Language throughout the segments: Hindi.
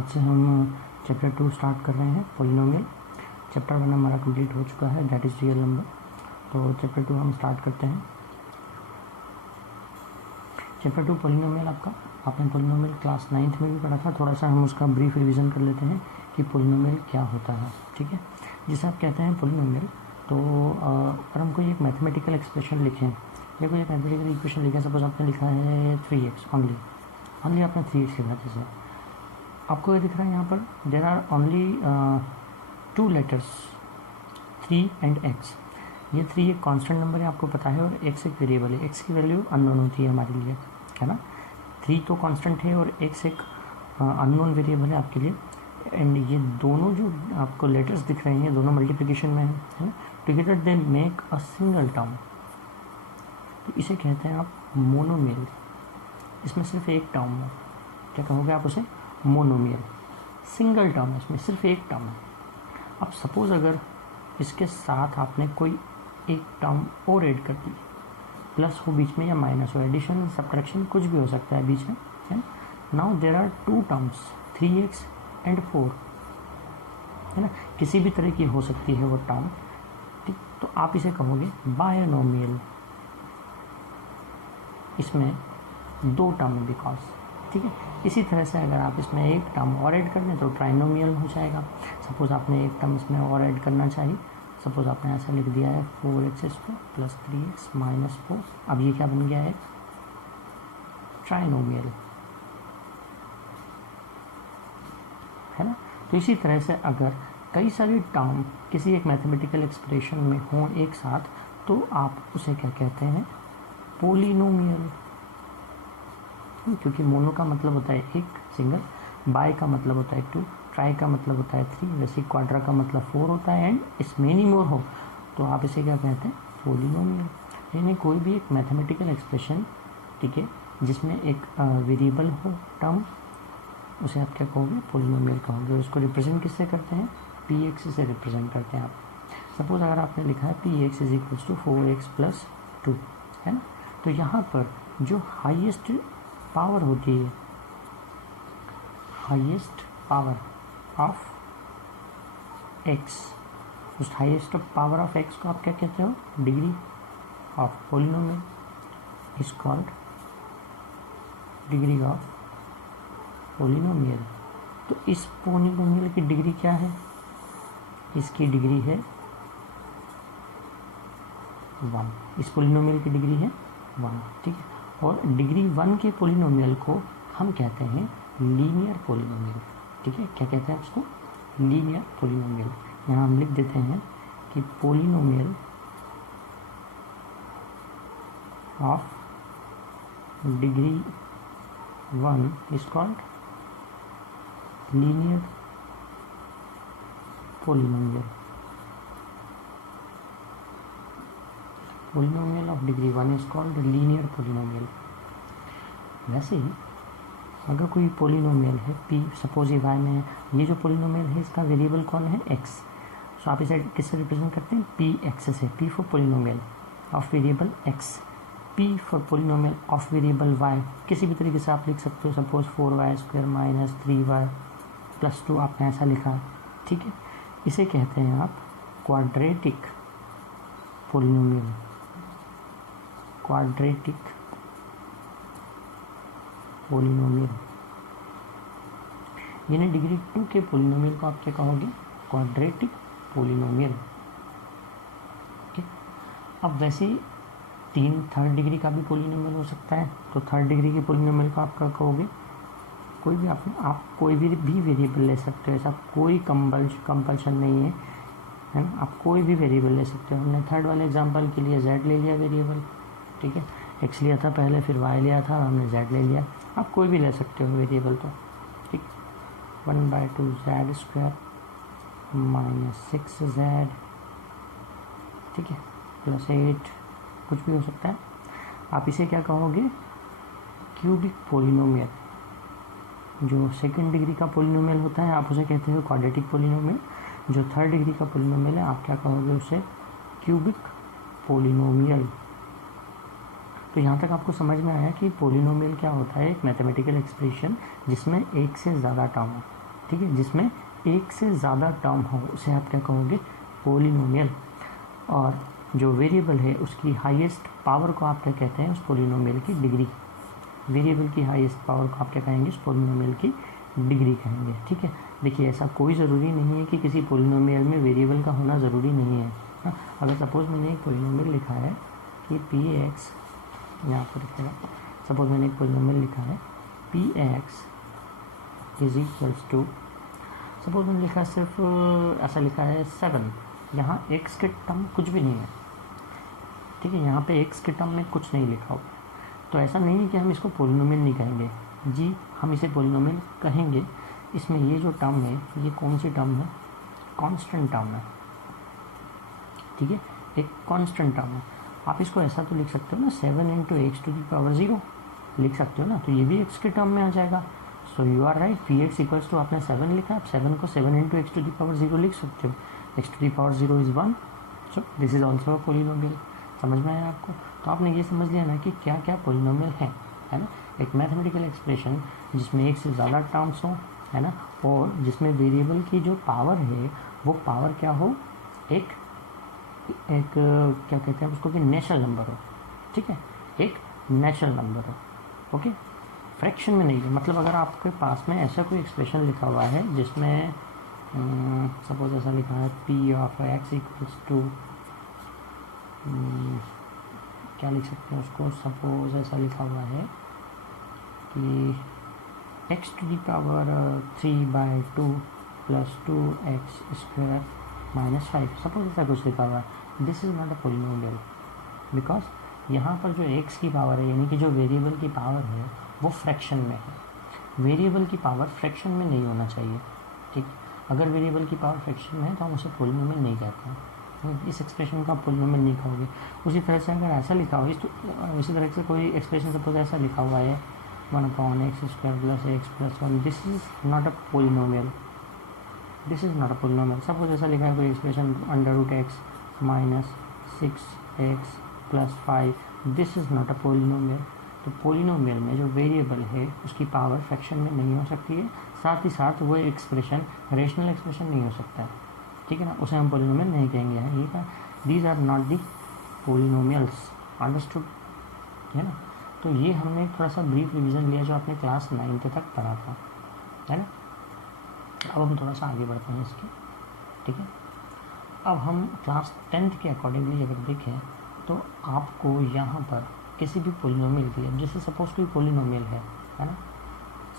आज से हम चैप्टर 2 स्टार्ट कर रहे हैं पॉलिनोमियल। चैप्टर 1 हमारा कंप्लीट हो चुका है, दैट इज़ रियल नंबर। तो चैप्टर 2 हम स्टार्ट करते हैं। चैप्टर 2 पॉलिनोमियल आपने पॉलिनोमियल क्लास 9th में भी पढ़ा था। थोड़ा सा हम उसका ब्रीफ रिवीजन कर लेते हैं कि पॉलिनोमियल क्या होता है। ठीक है, जिसे आप कहते हैं पॉलिनोमियल। तो अगर हम कोई एक मैथमेटिकल एक्सप्रेशन लिखें या कोई एक मैथमेटिकल इक्वेशन लिखें, सपोज आपने लिखा है 3x ओनली आपने 3x लिखा, जैसे आपको ये दिख रहा है यहाँ पर there are only 2 letters 3 and x। ये 3 एक कांस्टेंट नंबर है, आपको पता है, और x एक वेरिएबल है। x की वैल्यू अननोन होती है हमारे लिए, है ना। 3 तो कांस्टेंट है और x एक अननोन वेरिएबल है आपके लिए। एंड ये दोनों जो आपको लेटर्स दिख रहे हैं, दोनों मल्टीप्लिकेशन में है ना, together they make a single term. तो इसे कहते हैं आप मोनोमियल। इसमें सिर्फ एक टर्म है, क्या कहोगे आप उसे? मोनोमियल। सिंगल टर्म है, इसमें सिर्फ एक टर्म है। अब सपोज अगर इसके साथ आपने कोई एक टर्म और ऐड कर दी, प्लस हो बीच में या माइनस हो, एडिशन सब्ट्रैक्शन कुछ भी हो सकता है बीच में, है। Now there are 2 terms 3x and 4, है ना। किसी भी तरह की हो सकती है वो टर्म, ठीक। तो आप इसे कहोगे बायनोमियल। इसमें 2 टर्म है बिकॉज, ठीक है। इसी तरह से अगर आप इसमें एक टर्म और ऐड कर दें तो ट्राइनोमियल हो जाएगा। सपोज आपने एक टर्म इसमें और ऐड करना चाहिए, सपोज आपने ऐसा लिख दिया है 4x² प्लस 3x माइनस 4। अब ये क्या बन गया है? ट्राइनोमियल, है ना। तो इसी तरह से अगर कई सारी टर्म किसी एक मैथमेटिकल एक्सप्रेशन में हों एक साथ, तो आप उसे क्या कहते हैं? पोलिनोमियल। क्योंकि मोनो का मतलब होता है एक सिंगल, बाय का मतलब होता है 2, ट्राई का मतलब होता है 3, वैसे क्वाड्रा का मतलब 4 होता है, एंड इस मेनी मोर हो तो आप इसे क्या कहते हैं? पोलिनोमियल। यानी कोई भी एक मैथमेटिकल एक्सप्रेशन, ठीक है, जिसमें एक वेरिएबल हो टर्म, उसे आप क्या कहोगे? पोलिनोमियल कहोगे। उसको रिप्रेजेंट किससे करते हैं? px से रिप्रेजेंट करते हैं आप। सपोज अगर आपने लिखा है px is equals to 4x plus 2, है ना। तो यहाँ पर जो हाईएस्ट पावर होती है, हाईएस्ट पावर ऑफ x, उस हाईएस्ट पावर ऑफ x को आप क्या कहते हो? Degree of polynomial is called degree of polynomial. तो इस पोलिनोमियल की डिग्री क्या है? इसकी डिग्री है 1। इस पोलिनोमियल की डिग्री है 1, ठीक है। और डिग्री 1 के पोलिनोमियल को हम कहते हैं लीनियर पोलिनोमियल, ठीक है। क्या कहते हैं उसको? Linear polynomial. यहाँ हम लिख देते हैं कि polynomial of degree 1 is called linear polynomial. Polynomial of degree 1 is called linear polynomial. वैसे ही अगर कोई पोलिनोमियल है p, सपोज ये y में है, ये जो पोलिनोमियल है इसका वेरिएबल कौन है? x। सो आप इसे किससे रिप्रेजेंट करते हैं? px से। p for polynomial of variable x, p for polynomial of variable y। किसी भी तरीके से आप लिख सकते हो, suppose 4y² minus 3y plus 2 आपने ऐसा लिखा, ठीक है। इसे कहते हैं आप क्वाड्रेटिक पोलिनोमियल। क्वाड्रेटिक पोलिनोमियल, यानी डिग्री 2 के पोलिनोमियल को आप क्या कहोगे? क्वाड्रेटिक पोलिनोमियल, ठीक। अब वैसे ही 3 डिग्री का भी पोलिनोमियल हो सकता है, तो 3rd डिग्री के पोलिनोमियल को आप क्या कहोगे? कोई भी आप कोई भी वेरिएबल ले सकते हो, ऐसा कोई कंपल्शन नहीं है ना। आप कोई भी वेरिएबल ले सकते हो। हमने 3rd वाले एग्जांपल के लिए z ले लिया वेरिएबल, ठीक है। x लिया था पहले, फिर y लिया था, हमने z ले लिया। आप कोई भी ले सकते हो वेरिएबल, तो ठीक। 1/2z² माइनस 6z, ठीक है, प्लस 8, कुछ भी हो सकता है। आप इसे क्या कहोगे? Cubic polynomial. जो 2nd डिग्री का पोलिनोमियल होता है आप उसे कहते हो क्वाड्रेटिक पोलिनोमियल। जो 3rd डिग्री का पोलिनोमियल है आप क्या कहोगे? उसे क्यूबिक पोलिनोमियल। तो यहाँ तक आपको समझ में आया कि पोलिनोमियल क्या होता है? एक मैथमेटिकल एक्सप्रेशन जिसमें एक से ज़्यादा टर्म हो, ठीक है, जिसमें एक से ज़्यादा टर्म हो उसे आप क्या कहोगे, पोलिनोमियल। और जो वेरिएबल है उसकी हाईएस्ट पावर को आप क्या कहते हैं, उस पोलिनोमियल की डिग्री। वेरिएबल की हाईएस्ट पावर को आप क्या कहेंगे, उस पोलिनोमियल की डिग्री कहेंगे। ठीक है, देखिए ऐसा कोई ज़रूरी नहीं है कि किसी पोलिनोमियल में वेरिएबल का होना ज़रूरी नहीं है। हाँ, अगर सपोज़ मैंने एक पोलिनोमियल लिखा है कि पी एक्स, यहाँ पर लिखेगा, सपोज़ मैंने एक पोलिनोमियल लिखा है P X is equals to, suppose मैंने लिखा सिर्फ ऐसा लिखा है 7, यहाँ एक्स के टर्म कुछ भी नहीं है। ठीक है, यहाँ पे एक्स के टर्म में कुछ नहीं लिखा हुआ, तो ऐसा नहीं है कि हम इसको पोलिनोमियल नहीं कहेंगे जी, हम इसे पोलिनोमियल कहेंगे। इसमें ये जो टर्म है ये कौन सी टर्म है, कांस्टेंट टर्म है। ठीक है, एक कांस्टेंट टर्म है। आप इसको ऐसा तो लिख सकते हो ना, 7 into X to the power 0 लिख सकते हो ना, तो ये भी एक्स के टर्म में आ जाएगा। So you are right, P X equals to आपने 7 लिखा, आप 7 को 7 into X to the power 0 लिख सकते हो। X to the power 0 is 1, so this is also a polynomial. समझ में आया आपको? तो आपने ये समझ लिया ना कि क्या क्या पोलिनोमियल है ना, एक मैथमेटिकल एक्सप्रेशन जिसमें एक से ज़्यादा टर्म्स हो, है ना, और जिसमें वेरिएबल की जो पावर है वो पावर क्या हो, एक क्या कहते हैं उसको कि नेचुरल नंबर हो। ठीक है, एक नेचुरल नंबर हो, ओके, फ्रैक्शन में नहीं है। मतलब अगर आपके पास में ऐसा कोई एक्सप्रेशन लिखा हुआ है जिसमें सपोज ऐसा लिखा है P of X equals to, क्या लिख सकते हैं उसको, सपोज ऐसा लिखा हुआ है कि X to the power 3/2 plus 2x² minus 5, suppose ऐसा कुछ लिखा हुआ है। This is not a polynomial, because यहाँ पर जो x की पावर है, यानी कि जो वेरिएबल की पावर है वो फ्रैक्शन में है। वेरिएबल की पावर फ्रैक्शन में नहीं होना चाहिए। ठीक, अगर वेरिएबल की पावर फ्रैक्शन में है तो हम उसे पोलिनोमियल नहीं कहते हैं, तो इस एक्सप्रेशन को आप पोलिनोमियल नहीं कहोगे। उसी तरह से अगर ऐसा लिखा हो, इसी तरह से कोई एक्सप्रेशन सपोज ऐसा लिखा हुआ है 1/x² plus x plus 1, this is not a polynomial, this is not a polynomial. Suppose ऐसा लिखा है कोई expression √x minus 6x plus 5, this is not a polynomial. तो पोलिनोमियल में जो वेरिएबल है उसकी पावर फ्रैक्शन में नहीं हो सकती है, साथ ही साथ वो एक्सप्रेशन रेशनल एक्सप्रेशन नहीं हो सकता है। ठीक है ना, उसे हम पोलिनोमियल नहीं कहेंगे। ये क्या, these are not the polynomials, understood है ना। तो ये हमने थोड़ा सा ब्रीफ रिवीजन लिया जो आपने क्लास 9th तक पढ़ा था, है ना। अब हम थोड़ा सा आगे बढ़ते हैं इसके। ठीक है, अब हम क्लास 10th के अकॉर्डिंगली अगर देखें तो आपको यहाँ पर किसी भी पोलिनोमियल की, अब जैसे सपोज कोई पोलिनोमियल है ना,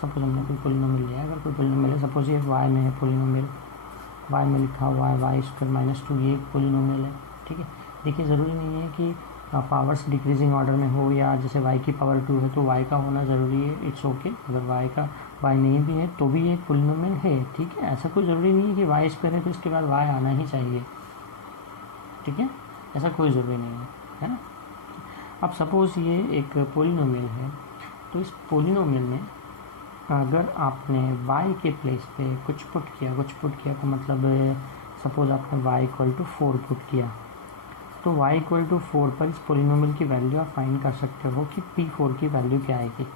सपोज हमने कोई पोलिनोमियल लिया, अगर कोई पोलिनोमियल है, सपोज ये y में है पोलिनोमियल, y में लिखा हुआ है y² माइनस 2, ये एक पोलिनोमियल है। ठीक है, देखिए ज़रूरी नहीं है कि पावर्स डिक्रीजिंग ऑर्डर में हो, या जैसे y की पावर 2 है तो y का होना ज़रूरी है, इट्स ओके। अगर y नहीं भी है तो भी एक पोलिनोमियल है। ठीक है, ऐसा कोई ज़रूरी नहीं है कि y² है तो इसके बाद y आना ही चाहिए। ठीक है, ऐसा कोई ज़रूरी नहीं है ना। अब सपोज़ ये एक पोलिनोमियल है, तो इस पोलिनोमियल में अगर आपने y के प्लेस पे कुछ पुट किया तो मतलब सपोज़ आपने y = 4 पुट किया, तो y = 4 पर इस पोलिनोमियल की वैल्यू आप फाइंड कर सकते हो कि p4 की वैल्यू क्या आएगी।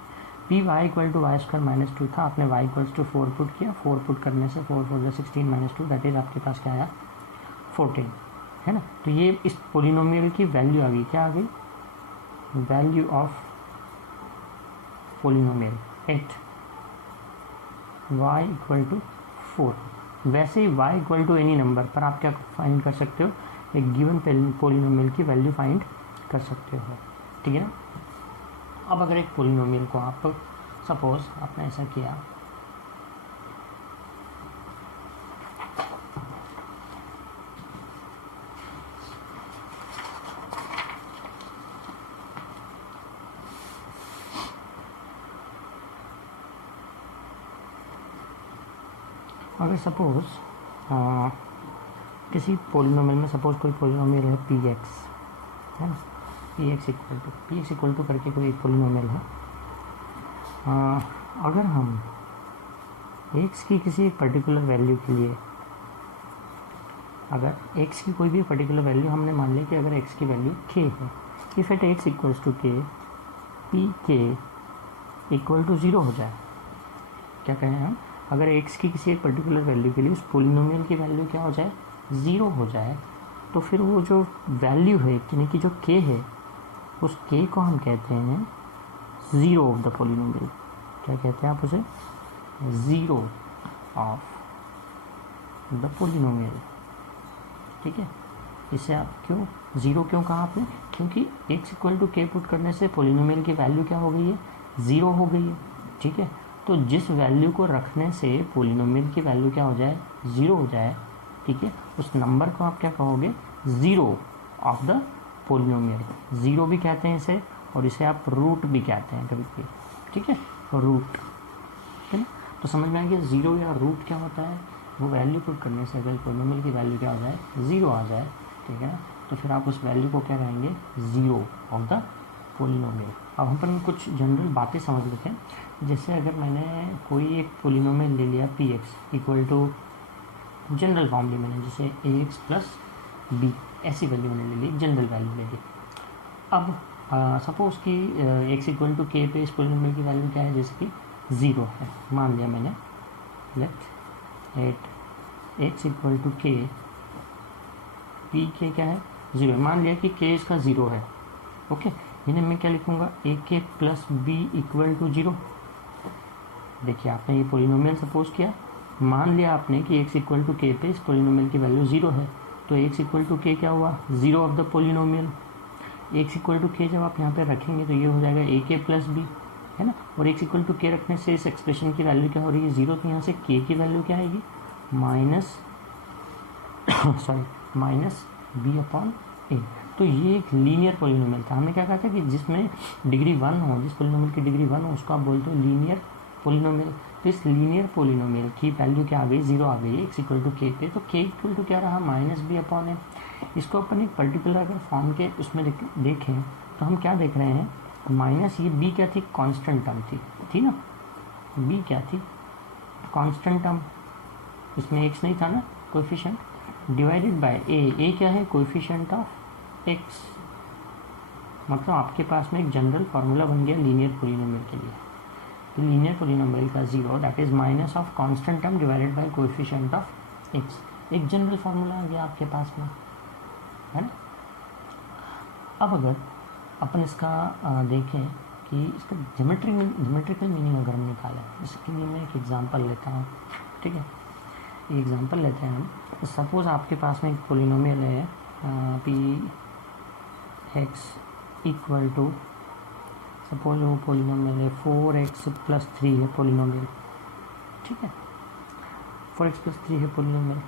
py = y² माइनस 2 था, आपने y = 4 पुट किया, 4 पुट करने से 4 4 16 माइनस 2, दैट इज़ आपके पास क्या आया, 14, है ना। तो ये इस पोलिनोमियल की वैल्यू आ गई, क्या आ गई, value of polynomial at y = 4। वैसे ही y = एनी नंबर पर आप क्या फाइंड कर सकते हो, एक गिवन पोलिनोमियल की वैल्यू फाइंड कर सकते हो। ठीक है ना। अब अगर एक पोलिनोमियल को आप सपोज आपने ऐसा किया, अगर सपोज किसी पोलिनोमियल में सपोज कोई पोलिनोमियल है px, है ना, px इक्वल टू करके कोई पोलिनोमियल है। अगर हम x की किसी पर्टिकुलर वैल्यू के लिए, अगर x की कोई भी पर्टिकुलर वैल्यू हमने मान लिया कि अगर x की वैल्यू k है, if at x = k, pk = 0 हो जाए, क्या कहें हम, अगर x की किसी एक पर्टिकुलर वैल्यू के लिए उस पोलिनोमियल की वैल्यू क्या हो जाए, 0 हो जाए, तो फिर वो जो वैल्यू है यानी कि जो k है उस k को हम कहते हैं ज़ीरो ऑफ द पोलिनोमियल। क्या कहते हैं आप उसे, ज़ीरो ऑफ द पोलिनोमियल। ठीक है, इसे आप क्यों ज़ीरो क्यों कहा आपने, क्योंकि x equal to k put करने से पोलिनोमियल की वैल्यू क्या हो गई है, 0 हो गई है। ठीक है, तो जिस वैल्यू को रखने से पोलिनोमियल की वैल्यू क्या हो जाए, 0 हो जाए, ठीक है, उस नंबर को आप क्या कहोगे, zero of the polynomial. Zero भी कहते हैं इसे, और इसे आप रूट भी कहते हैं कभी कभी। ठीक है, रूट है ना। तो समझ में आ गया ज़ीरो या रूट क्या होता है, वो वैल्यू पुट करने से अगर पोलिनोमियल की वैल्यू क्या हो जाए, 0 आ जाए, ठीक है ना, तो फिर आप उस वैल्यू को क्या कहेंगे, ज़ीरो ऑफ द पोलिनोमियल। अब हम अपन कुछ जनरल बातें समझ लेते हैं। जैसे अगर मैंने कोई एक पोलिनोमियल ले लिया px equal to general form ली मैंने, जैसे ax प्लस b, ऐसी वैल्यू मैंने ले ली, जनरल वैल्यू ले ली। अब सपोज़ कि x इक्वल टू k पे इस पोलिनोमियल की वैल्यू क्या है, जैसे कि 0 है, मान लिया मैंने, let at x equal to k, p k क्या है, 0 है, मान लिया कि k इसका 0 है। ओके, इन्हें मैं क्या लिखूंगा, ए के प्लस बी इक्वल टू 0। देखिए आपने ये पोलिनोमियल सपोज किया, मान लिया आपने कि x इक्वल टू के पे इस पोलिनोमियल की वैल्यू 0 है, तो x इक्वल टू के क्या हुआ, 0 of the polynomial. x equal to K जब आप यहाँ पे रखेंगे तो ये हो जाएगा ए के प्लस बी, है ना, और x इक्वल टू के रखने से इस एक्सप्रेशन की वैल्यू क्या हो रही है, 0, तो यहाँ से k की वैल्यू क्या आएगी, माइनस बी अपॉन ए। तो ये एक लीनियर पोलिनोमियल था। हमने क्या कहा था कि जिसमें डिग्री 1 हो, जिस पोलिनोमियल की डिग्री 1 हो, उसको आप बोलते हो लीनियर पोलिनोमियल। तो इस लीनियर पोलिनोमियल की वैल्यू क्या आ गई, 0 आ गई एक्स इक्वल टू के पे, तो के इक्वल टू क्या रहा, माइनस बी अपॉन ए। इसको अपन एक पर्टिकुलर अगर फॉर्म के उसमें देखें तो हम क्या देख रहे हैं, माइनस ये बी क्या थी, कॉन्स्टेंट टर्म थी ना, बी क्या थी, कॉन्स्टेंट टर्म, इसमें एक्स नहीं था ना, कोएफिशिएंट, डिवाइडेड बाय ए क्या है, कोएफिशिएंट ऑफ एक्स। मतलब आपके पास में एक जनरल फार्मूला बन गया लीनियर पोलिनोमियल के लिए। तो लीनियर पोलिनोमियल का 0 that is minus of constant term divided by coefficient of x, एक जनरल फार्मूला आ गया आपके पास में, है ना। अब अगर अपन इसका देखें कि इसका ज्योमेट्रिकल मीनिंग अगर हम निकालें, इसके लिए मैं एक एग्जांपल लेता हूँ, ठीक है। एग्जांपल लेते हैं हम, तो सपोज़ आपके पास में एक पोलिनोमियल है P X equal to, suppose वो पोलिनोमियल है 4x प्लस 3 है पोलिनोमियल, ठीक है, 4x प्लस 3 है पोलिनोमियल।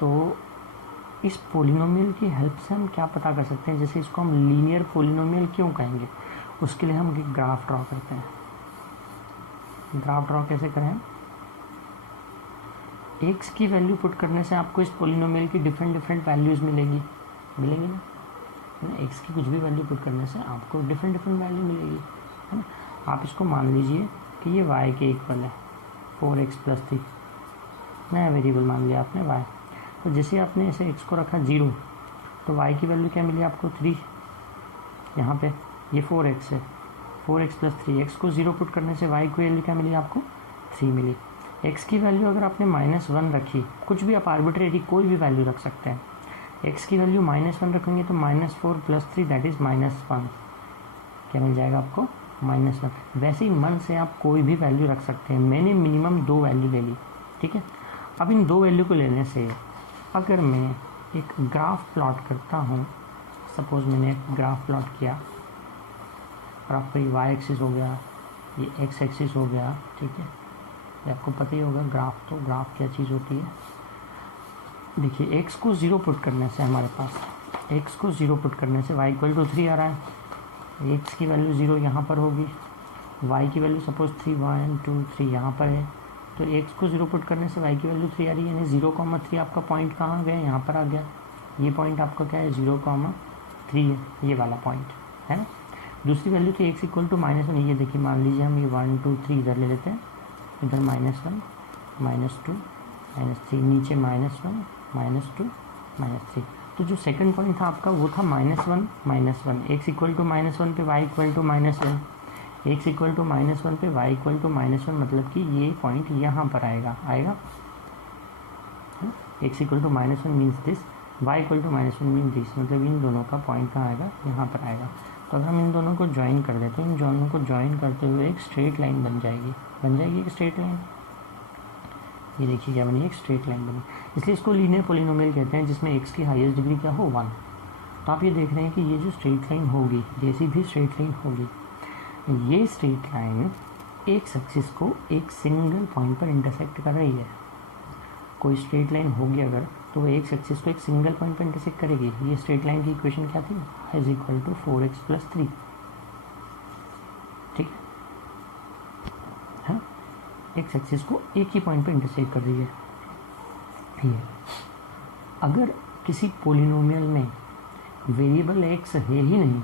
तो इस पोलिनोमियल की हेल्प से हम क्या पता कर सकते हैं, जैसे इसको हम लीनियर पोलिनोमियल क्यों कहेंगे, उसके लिए हम एक ग्राफ ड्रॉ करते हैं। ग्राफ ड्रॉ कैसे करें, x की वैल्यू पुट करने से आपको इस पोलिनोमियल की डिफरेंट वैल्यूज़ मिलेंगी ना, x की कुछ भी वैल्यू पुट करने से आपको डिफरेंट वैल्यू मिलेगी, है ना। आप इसको मान लीजिए कि ये y के इक्वल है, 4x प्लस 3, नया वेरिएबल मान लिया आपने y। तो जैसे आपने ऐसे x को रखा 0, तो y की वैल्यू क्या मिली आपको 3, यहाँ पे ये 4x है, 4x प्लस 3, x को 0 पुट करने से y की वैल्यू क्या मिली आपको 3 मिली। x की वैल्यू अगर आपने -1 रखी, कुछ भी आप आर्बिट्रेरी कोई भी वैल्यू रख सकते हैं, x की वैल्यू -1 रखेंगे तो -4 प्लस 3 दैट इज़ -1, क्या मिल जाएगा आपको -1। वैसे ही मन से आप कोई भी वैल्यू रख सकते हैं, मैंने मिनिमम 2 वैल्यू ले ली, ठीक है। अब इन 2 वैल्यू को लेने से अगर मैं एक ग्राफ प्लॉट करता हूँ, सपोज़ मैंने एक ग्राफ प्लॉट किया और आपका ये y एक्सिस हो गया, ये x एक्सिस हो गया, ठीक है, ये आपको पता ही होगा ग्राफ, तो ग्राफ क्या चीज़ होती है। देखिए x को 0 पुट करने से हमारे पास, x को 0 पुट करने से y इक्वल टू 3 आ रहा है, x की वैल्यू 0 यहाँ पर होगी, y की वैल्यू सपोज 3 1 2 3 यहाँ पर है, तो x को 0 पुट करने से y की वैल्यू 3 आ रही है, यानी 0,3 आपका पॉइंट कहाँ गया, यहाँ पर आ गया। ये पॉइंट आपका क्या है, 0,3 है, ये वाला पॉइंट है ना। दूसरी वैल्यू तो x इक्वल टू -1, ये देखिए मान लीजिए हम ये 1 2 3 इधर ले लेते हैं, इधर -1 -2 -3, नीचे -1 -2 -3। तो जो सेकंड पॉइंट था आपका वो था -1 -1, x इक्वल टू -1 पे y equal to -1, x equal to -1 पे y इक्वल टू -1 मतलब कि ये पॉइंट यहाँ पर आएगा x equal to -1 means this, y equal to -1 means this, मतलब इन दोनों का पॉइंट कहाँ आएगा, यहाँ पर आएगा। तो अगर हम इन दोनों को ज्वाइन कर देते हैं, इन दोनों को ज्वाइन करते हुए एक स्ट्रेट लाइन बन जाएगी एक स्ट्रेट लाइन। ये देखिए क्या बनी, एक स्ट्रेट लाइन बनी। इसलिए इसको लीनियर पॉलिनोमियल कहते हैं जिसमें x की हाईएस्ट डिग्री क्या हो, 1। तो आप ये देख रहे हैं कि ये जो स्ट्रेट लाइन होगी, जैसी भी स्ट्रेट लाइन होगी, ये स्ट्रेट लाइन एक्स एक्सिस को एक सिंगल पॉइंट पर इंटरसेक्ट कर रही है। कोई स्ट्रेट लाइन होगी अगर, तो वो एक्स एक्सिस को एक सिंगल पॉइंट पर इंटरसेक्ट करेगी। ये स्ट्रेट लाइन की इक्वेशन क्या थी, y is equal to 4x + 3। ठीक है, एक्स एक्सिस को एक ही पॉइंट पर इंटरसेक्ट कर रही है ये। अगर किसी पोलिनोमियल में वेरिएबल x है ही नहीं,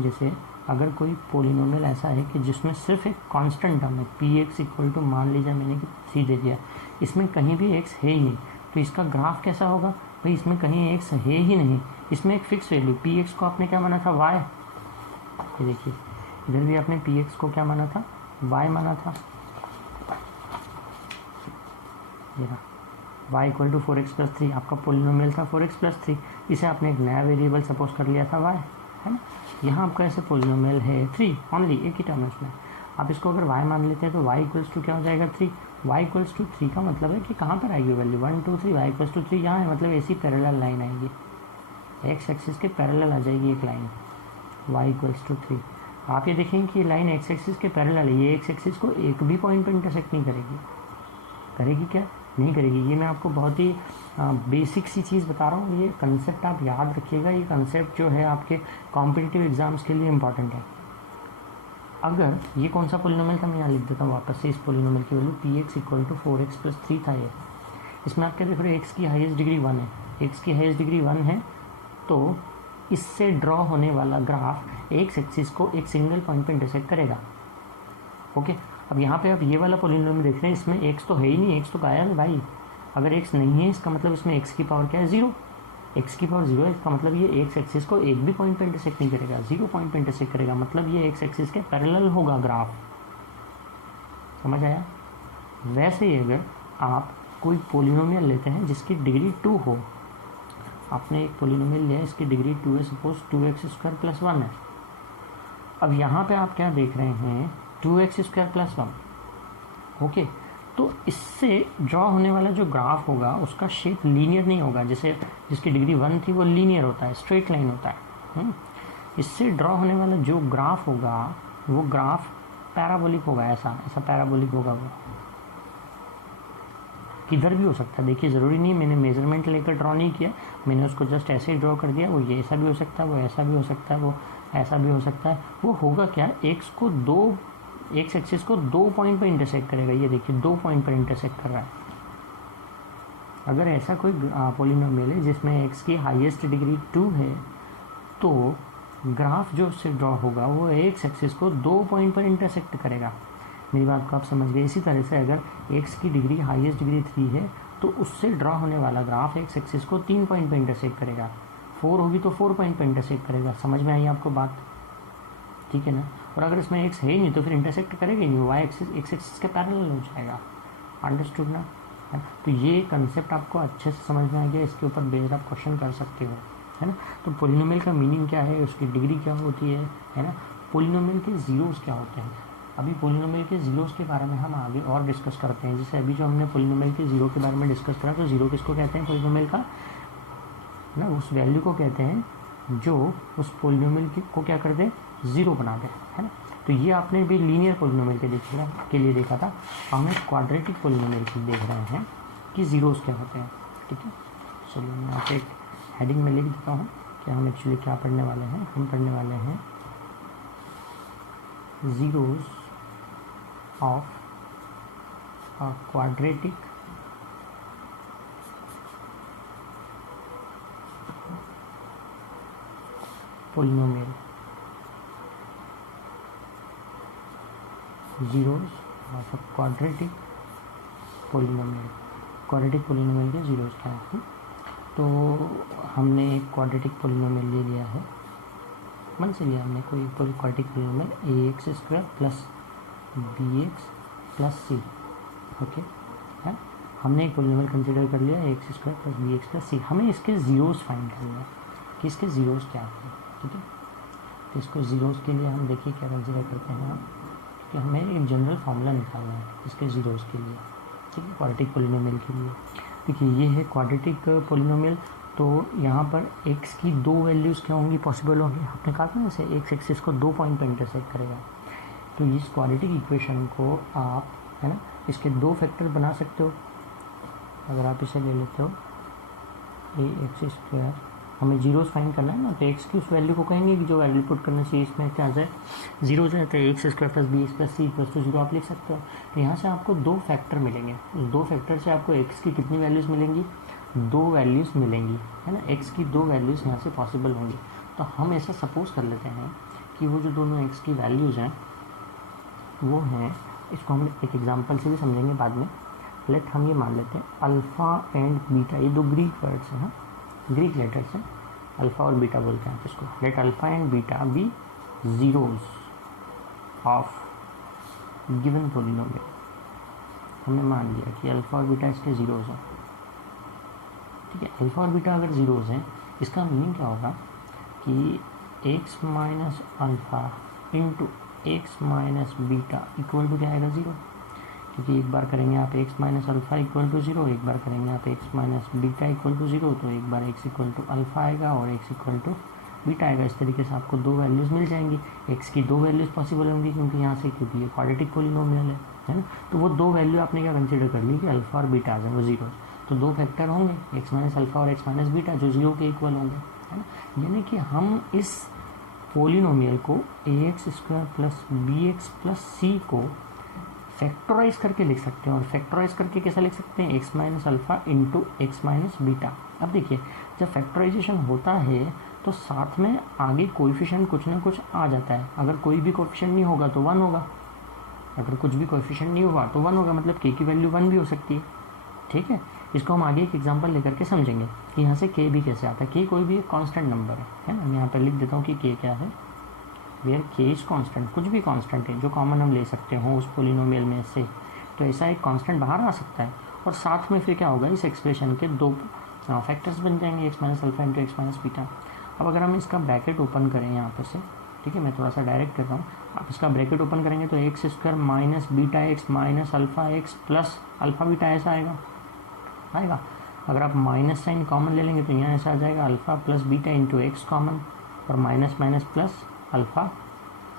जैसे अगर कोई पोलिनोमियल ऐसा है कि जिसमें सिर्फ एक कांस्टेंट टर्म है, px इक्वल टू, मान लीजिए मैंने कि 3 दे दिया, इसमें कहीं भी x है ही नहीं, तो इसका ग्राफ कैसा होगा भाई, इसमें कहीं x है ही नहीं, इसमें एक फिक्स वैल्यू px को आपने क्या माना था, y। ये देखिए इधर भी आपने px को क्या माना था, y माना था। ये रहा y इक्वल टू 4x + 3, आपका पोलिनोमियल था 4x + 3, इसे आपने एक नया वेरिएबल सपोज कर लिया था y, है ना। यहाँ आपका ऐसे पोलिनोमियल है 3 ओनली, एक ही टर्म है उसमें। आप इसको अगर y मान लेते हैं तो y इक्वल्स टू क्या हो जाएगा, 3। y इक्वल्स टू 3 का मतलब है कि कहाँ पर आएगी वैल्यू, 1 2 3, y इक्वल्स टू 3 यहाँ है, मतलब ऐसी पैरेलल लाइन आएगी, एक्स एक्सिस के पैरेलल आ जाएगी एक लाइन, y इक्वल्स टू 3। आप ये देखेंगे कि ये लाइन एक्स एक्सिस के पैरेलल है, ये एक्स एक्सिस को एक भी पॉइंट पर इंटरसेक्ट नहीं करेगी। करेगी क्या, नहीं करेगी। ये मैं आपको बहुत ही बेसिक सी चीज़ बता रहा हूँ, ये कंसेप्ट आप याद रखिएगा। ये कंसेप्ट जो है आपके कॉम्पिटिटिव एग्जाम्स के लिए इम्पॉर्टेंट है। अगर ये कौन सा पोलिनोमियल था, मैं यहाँ लिख देता हूँ वापस से, इस पोलिनोमियल की value px equal to 4x + 3 था ये। इसमें आप क्या देख रहे हो, एक्स की हाईएस्ट डिग्री 1 है, एक्स की हाईएस्ट डिग्री 1 है, तो इससे ड्रॉ होने वाला ग्राफ एक्स एक्सिस को एक सिंगल पॉइंट पर इंटरसेक्ट करेगा। ओके, अब यहाँ पे आप ये वाला पोलिनोमियल देख रहे हैं, इसमें x तो है ही नहीं, x तो गायब है भाई। अगर x नहीं है, इसका मतलब इसमें x की पावर क्या है, 0। x की पावर 0 है, इसका मतलब ये एक्स एक्सिस को एक भी पॉइंट पे इंटरसेक्ट नहीं करेगा, 0 पॉइंट पे इंटरसेक्ट करेगा, मतलब ये एक्स एक्सिस के पैरेलल होगा ग्राफ। समझ आया। वैसे ही अगर आप कोई पोलिनोमियल लेते हैं जिसकी डिग्री 2 हो, आपने एक पोलिनोमियल लिया, इसकी डिग्री 2 है, सपोज 2x² + 1 है। अब यहाँ पे आप क्या देख रहे हैं, 2x² + 1। ओके, तो इससे ड्रॉ होने वाला जो ग्राफ होगा उसका शेप लीनियर नहीं होगा, जैसे जिसकी डिग्री 1 थी वो लीनियर होता है, स्ट्रेट लाइन होता है। इससे ड्रॉ होने वाला जो ग्राफ होगा वो ग्राफ पैराबोलिक होगा, ऐसा पैराबोलिक होगा। वो किधर भी हो सकता है, देखिए ज़रूरी नहीं मैंने मेजरमेंट लेकर ड्रॉ नहीं किया, मैंने उसको जस्ट ऐसे ही ड्रॉ कर दिया। वो ये ऐसा भी हो सकता है, वो ऐसा भी हो सकता है, वो ऐसा भी हो सकता है। वो होगा क्या, एक्स एक्सिस को 2 पॉइंट पर इंटरसेक्ट करेगा। ये देखिए 2 पॉइंट पर इंटरसेक्ट कर रहा है। अगर ऐसा कोई पॉलिनोमियल है जिसमें एक्स की हाईएस्ट डिग्री 2 है, तो ग्राफ जो उससे ड्रॉ होगा वो एक्स एक्सिस को 2 पॉइंट पर इंटरसेक्ट करेगा। मेरी बात को आप समझ गए। इसी तरह से अगर एक्स की डिग्री हाईएस्ट डिग्री 3 है, तो उससे ड्रॉ होने वाला ग्राफ एक्स एक्सिस को 3 पॉइंट पर इंटरसेक्ट करेगा। 4 होगी तो 4 पॉइंट पर इंटरसेक्ट करेगा। समझ में आई आपको बात, ठीक है ना। और अगर इसमें एक्स है ही नहीं तो फिर इंटरसेक्ट करेगा नहीं, वाई एक्सिस एक्स एक्सिस के पैरेलल हो जाएगा। अंडरस्टूड ना। तो ये कंसेप्ट आपको अच्छे से समझ में आ गया, इसके ऊपर बेस्ड आप क्वेश्चन कर सकते हो, है ना। तो पोलिनोमियल का मीनिंग क्या है, उसकी डिग्री क्या होती है ना। पोलिनोमियल के जीरोस क्या होते हैं, अभी पोलिनोमियल के जीरोस के बारे में हम आगे और डिस्कस करते हैं। जैसे अभी जो हमने पोलिनोमियल के जीरो के बारे में डिस्कस करा, तो जीरो किसको कहते हैं पोलिनोमियल का ना, उस वैल्यू को कहते हैं जो उस पोलिनोमियल को क्या कर दे, ज़ीरो बना दे, है ना। तो ये आपने भी लीनियर पोलिनोमियल के लिए देखा था। हम एक क्वाड्रेटिक पोलिनोमियल की देख रहे हैं कि ज़ीरोस क्या होते हैं, ठीक है। चलिए मैं यहाँ पे एक हेडिंग में लिख देता हूँ कि हम एक्चुअली क्या पढ़ने वाले हैं। हम पढ़ने वाले हैं zeros of a quadratic polynomial. Zeros of a quadratic polynomial. Quadratic polynomial के जीरोस क्या हैं। तो हमने एक क्वाड्रेटिक पोलिनोमियल ले लिया है मन से लिया हमने कोई quadratic polynomial a x square plus B x plus c, okay है। हमने एक पॉलीनोमियल कंसिडर कर लिया x square plus B x plus c. हमें इसके ज़ीरोज़ फाइंड करना है कि इसके ज़ीरोज़ क्या हैं, ठीक है। तो इसको ज़ीरोज़ के लिए हम देखिए क्या कंसिडर करते हैं हम, कि हमें एक जनरल फार्मूला निकालना है इसके ज़ीरोज़ के लिए, ठीक है, क्वाड्रेटिक पॉलीनोमियल के लिए। देखिए ये है क्वाड्रेटिक पॉलीनोमियल, तो यहाँ पर x की दो वैल्यूज़ क्या होंगी, पॉसिबल होंगी। आपने कहा था ना जैसे एक्स एक्सिस को 2 पॉइंट पर इंटरसेक्ट करेगा, तो इस क्वाड्रेटिक इक्वेशन को आप, है ना, इसके 2 फैक्टर बना सकते हो। अगर आप इसे ले लेते हो ए एक्स स्क्वायर, हमें जीरोस फाइंड करना है ना, तो एक्स की उस वैल्यू को कहेंगे कि जो वैल्यू पुट करने से इसमें क्या आ जाए, जीरो जाए, तो X square plus B x plus C plus to zero आप लिख सकते हो। तो यहाँ से आपको 2 फैक्टर मिलेंगे, उस 2 फैक्टर से आपको एक्स की कितनी वैल्यूज़ मिलेंगी, 2 वैल्यूज़ मिलेंगी, है ना। एक्स की 2 वैल्यूज़ यहाँ से पॉसिबल होंगी। तो हम ऐसा सपोज कर लेते हैं कि वो जो दोनों एक्स की वैल्यूज़ हैं वो हैं, इसको हम एक एग्जांपल से भी समझेंगे बाद में। लेट हम ये मान लेते हैं अल्फ़ा एंड बीटा, ये 2 ग्रीक वर्ड्स हैं, ग्रीक लेटर्स हैं, अल्फ़ा और बीटा बोलते हैं इसको। Let alpha and beta be zeros of given polynomial. हमने मान लिया कि अल्फ़ा और बीटा इसके ज़ीरोज़ हैं, ठीक है। अल्फ़ा और बीटा अगर ज़ीरोज़ हैं, इसका मीनिंग क्या होगा कि X minus alpha into X minus beta equal to क्या आएगा, 0। क्योंकि एक बार करेंगे आप X minus alpha equal to 0, एक बार करेंगे आप X minus beta equal to 0, तो एक बार एक्स इक्वल टू अल्फ़ा आएगा और एक्स इक्वल टू बीटा आएगा। इस तरीके से आपको 2 वैल्यूज़ मिल जाएंगी। एक्स की 2 वैल्यूज़ पॉसिबल होंगी क्योंकि यहाँ से, क्योंकि ये क्वाड्रेटिक पॉलीनोमियल है ना। तो वो 2 वैल्यू आपने क्या कंसिडर कर ली कि अल्फ़ा और बीटा आ जाए वो 0। तो 2 फैक्टर होंगे, एक्स माइनस अल्फ़ा और एक्स माइनस बीटा, जो 0 के इक्वल होंगे, है ना। यानी कि हम इस पॉलीनोमियल को a x square plus B x plus c को फैक्टराइज करके लिख सकते हैं। और फैक्टराइज करके कैसा लिख सकते हैं, x minus alpha into X minus beta. अब देखिए जब फैक्टराइजेशन होता है तो साथ में आगे कोएफिशिएंट कुछ ना कुछ आ जाता है। अगर कोई भी कोएफिशिएंट नहीं होगा तो 1 होगा, अगर कुछ भी कोएफिशिएंट नहीं हुआ तो 1 होगा, मतलब के की वैल्यू 1 भी हो सकती है, ठीक है। इसको हम आगे एक एग्जांपल लेकर के समझेंगे कि यहाँ से के भी कैसे आता है। के कोई भी एक कांस्टेंट नंबर है ना। मैं यहाँ पर लिख देता हूँ कि के क्या है, वेयर के इज कांस्टेंट, कुछ भी कांस्टेंट है जो कॉमन हम ले सकते हो उस पॉलीनोमियल में से, तो ऐसा एक कांस्टेंट बाहर आ सकता है। और साथ में फिर क्या होगा, इस एक्सप्रेशन के 2 फैक्टर्स बन जाएंगे, x minus alpha into X minus beta. अब अगर हम इसका ब्रैकेट ओपन करें यहाँ पर से, ठीक है, मैं थोड़ा सा डायरेक्ट कर रहा हूँ, आप इसका ब्रैकेट ओपन करेंगे तो X square minus beta x minus alpha x plus alpha beta ऐसा आएगा। अगर आप माइनस साइन कॉमन ले लेंगे तो यहाँ ऐसा आ जाएगा alpha plus beta into x common, और minus minus plus alpha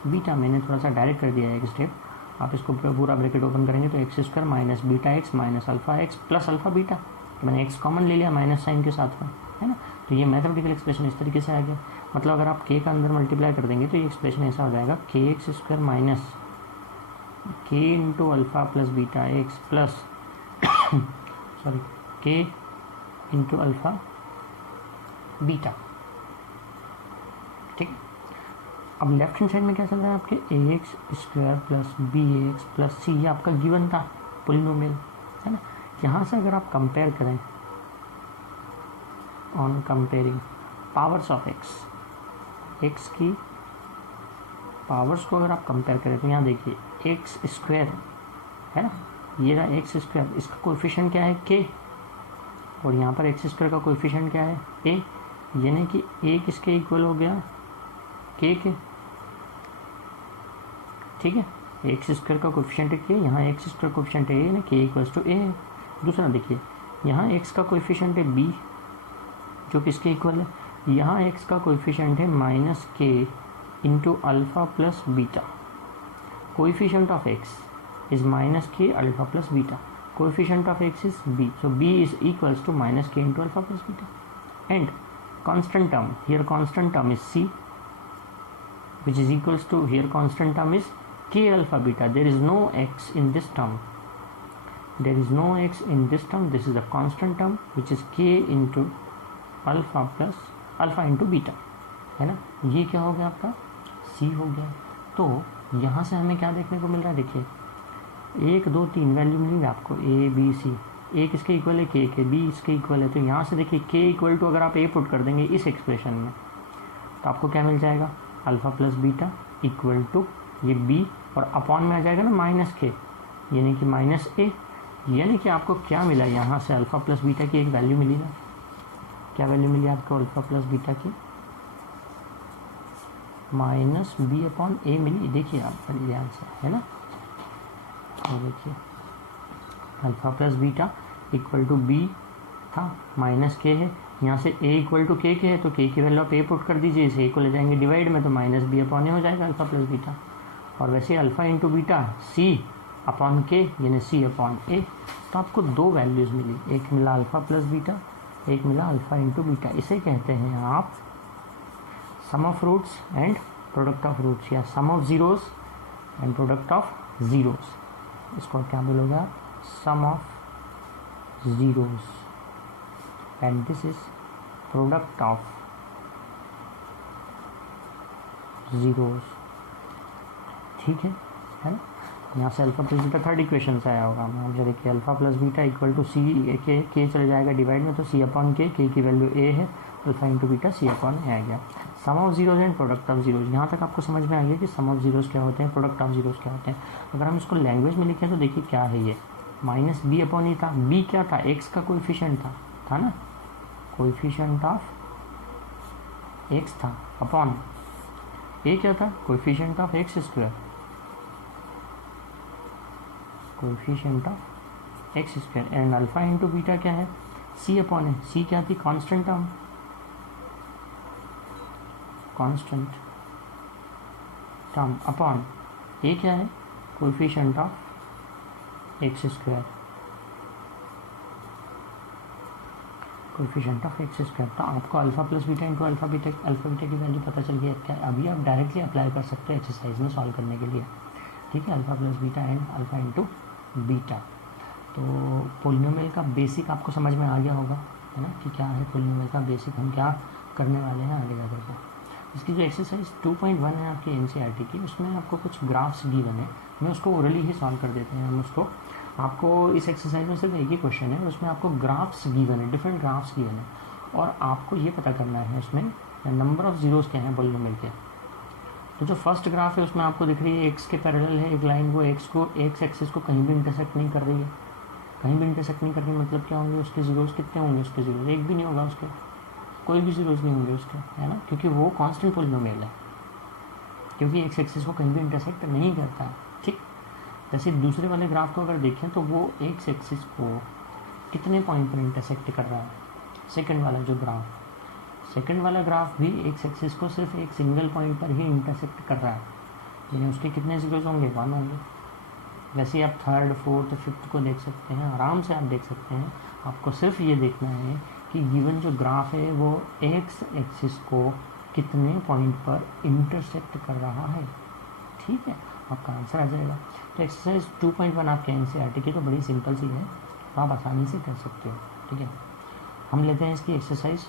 beta. मैंने थोड़ा सा डायरेक्ट कर दिया है एक स्टेप। आप इसको पूरा ब्रैकेट ओपन करेंगे तो X square minus beta x minus alpha x plus alpha beta, तो मैंने एक्स कॉमन ले लिया माइनस साइन के साथ में, है ना। तो ये मैथमेटिकल एक्सप्रेशन इस तरीके से आ गया। मतलब अगर आप के का अंदर मल्टीप्लाई कर देंगे तो ये एक्सप्रेशन ऐसा हो जाएगा, के x square minus k into alpha plus beta x plus sorry के इंटू अल्फ़ा बीटा, ठीक है। अब लेफ्ट हैंड साइड में क्या चल रहा है आपके, a x square plus B x plus c, ये आपका गिवन था पॉलीनोमियल, है ना। यहाँ से अगर आप कंपेयर करें, on comparing powers of x की पावर्स को अगर आप कंपेयर करें तो यहाँ देखिए एक्स स्क्वायर है ना, ये रहा एक्स स्क्वायर, इसका कोएफिशिएंट क्या है, के, और यहाँ पर एक्स स्क्वायर का कोएफिशिएंट क्या है, ए। यानी कि ए किसके इक्वल हो गया, के, ठीक है। एक्स स्क्वायर का कोएफिशिएंट है के, यहाँ एक्स स्क्वायर कोएफिशिएंट है ना, के इक्वल्स टू ए। दूसरा देखिए यहाँ एक्स का कोएफिशिएंट है बी, जो किसके इक्वल है, यहाँ एक्स का कोएफिशिएंट है minus k into alpha plus beta. Coefficient of x is minus k alpha plus beta, coefficient of x is b, so b is equals to minus k into alpha plus beta. And constant term, here constant term is c, which is equals to, here constant term is k alpha beta. There is no x in this term, there is no x in this term. This is a constant term which is k into alpha plus alpha into beta, है ना। ये क्या हो गया आपका, c हो गया। तो यहाँ से हमें क्या देखने को मिल रहा है, देखिए 1 2 3 वैल्यू मिलेंगे आपको, ए बी सी। ए किसके इक्वल है, के बी इसके इक्वल है। तो यहाँ से देखिए के इक्वल टू अगर आप ए पुट कर देंगे इस एक्सप्रेशन में तो आपको क्या मिल जाएगा, alpha plus beta equal to ये बी और अपॉन में आ जाएगा ना माइनस के, यानी कि माइनस ए, यानी कि आपको क्या मिला यहाँ से अल्फ़ा प्लस बीटा की एक वैल्यू मिली ना, क्या वैल्यू मिली आपको अल्फ़ा प्लस बीटा की, माइनस बी अपॉन ए मिली। देखिए आप बड़ी ध्यान से, है ना, और देखिए alpha plus beta equal to B था, माइनस के है, यहाँ से a इक्वल टू के है तो k की वैल्यू आप a पुट कर दीजिए, इसे a को ले जाएंगे डिवाइड में तो माइनस बी अपॉन ए हो जाएगा अल्फ़ा प्लस बीटा। और वैसे alpha into beta c upon के यानी c अपॉन ए। तो आपको दो वैल्यूज़ मिली, एक मिला अल्फ़ा प्लस बीटा, एक मिला अल्फ़ा इंटू बीटा। इसे कहते हैं आप sum of roots and product of roots, या sum of zeros and product of zeros. इसको क्या बोलोगे आप, sum of zeros and this is product of zeros। ठीक है ना। यहाँ से alpha plus beta third equation से आया होगा, आप जब देखिए alpha plus beta equal to c के चले जाएगा डिवाइड में तो सी अपॉन के की वैल्यू ए है, alpha into beta c upon a आ गया। Sum of zeros and product of zeros, यहाँ तक आपको समझ में आ गया कि सम ऑफ जीरोज़ क्या होते हैं, प्रोडक्ट ऑफ जीरोज़ क्या होते हैं। अगर हम इसको लैंग्वेज में लिखें तो देखिए क्या है ये, माइनस बी अपॉन ई था, बी क्या था, एक्स का कोएफिशिएंट था ना, कोएफिशिएंट ऑफ एक्स था, अपॉन ए क्या था, coefficient of x square, coefficient of x square. And alpha into beta क्या है, सी अपॉन है, सी क्या थी, constant term, constant term, upon a क्या है, coefficient of x square, coefficient of x square. तो आपको alpha plus beta into alpha beta की वैल्यू पता चल गई है क्या, अभी आप डायरेक्टली अप्लाई कर सकते हैं एक्सरसाइज में सॉल्व करने के लिए। ठीक है, alpha plus beta and alpha into beta. तो पोलिनोमियल का बेसिक आपको समझ में आ गया होगा, है ना, कि क्या है पोलिनोमियल का बेसिक, हम क्या करने वाले हैं आगे जा करके। इसकी जो एक्सरसाइज 2.1 है आपकी एनसीईआरटी की, उसमें आपको कुछ ग्राफ्स गिवन है, मैं उसको ओरली ही सॉल्व कर देते हैं हम उसको। आपको इस एक्सरसाइज में सिर्फ एक ही क्वेश्चन है, उसमें आपको ग्राफ्स गिवन है, डिफरेंट ग्राफ्स गिवन है, और आपको ये पता करना है उसमें नंबर ऑफ़ जीरोज़ क्या हैं पोलिनोमियल के। तो जो फर्स्ट ग्राफ है उसमें आपको दिख रही है एक्स के पैरेलल है एक लाइन, वो एक्स एक्सिस को कहीं भी इंटरसेक्ट नहीं कर रही है, कहीं भी इंटरसेक्ट नहीं कर रही, मतलब क्या होंगे उसके जीरोज़, कितने होंगे उसके जीरोज़, एक भी नहीं होगा उसके, कोई भी जीरोज़ नहीं होंगे उसके, है ना, क्योंकि वो कांस्टेंट पोलिनोमियल है, क्योंकि एक्स एक्सिस को कहीं भी इंटरसेक्ट नहीं करता है। ठीक, जैसे दूसरे वाले ग्राफ को अगर देखें तो वो एक्स एक्सिस को कितने पॉइंट पर इंटरसेक्ट कर रहा है, सेकंड वाला जो ग्राफ, सेकंड वाला ग्राफ भी एक्स एक्सिस को सिर्फ एक सिंगल पॉइंट पर ही इंटरसेक्ट कर रहा है, यानी उसके कितने जीरोज़ होंगे, 1 होंगे। वैसे आप थर्ड फोर्थ फिफ्थ को देख सकते हैं, आराम से आप देख सकते हैं। आपको सिर्फ ये देखना है कि गिवन जो ग्राफ है वो एक्स एक्सिस को कितने पॉइंट पर इंटरसेक्ट कर रहा है। ठीक है, आपका आंसर आ जाएगा। तो एक्सरसाइज 2.1 आपके एनसीईआरटी की तो बड़ी सिंपल सी है, तो आप आसानी से कर सकते हो। ठीक है, हम लेते हैं इसकी एक्सरसाइज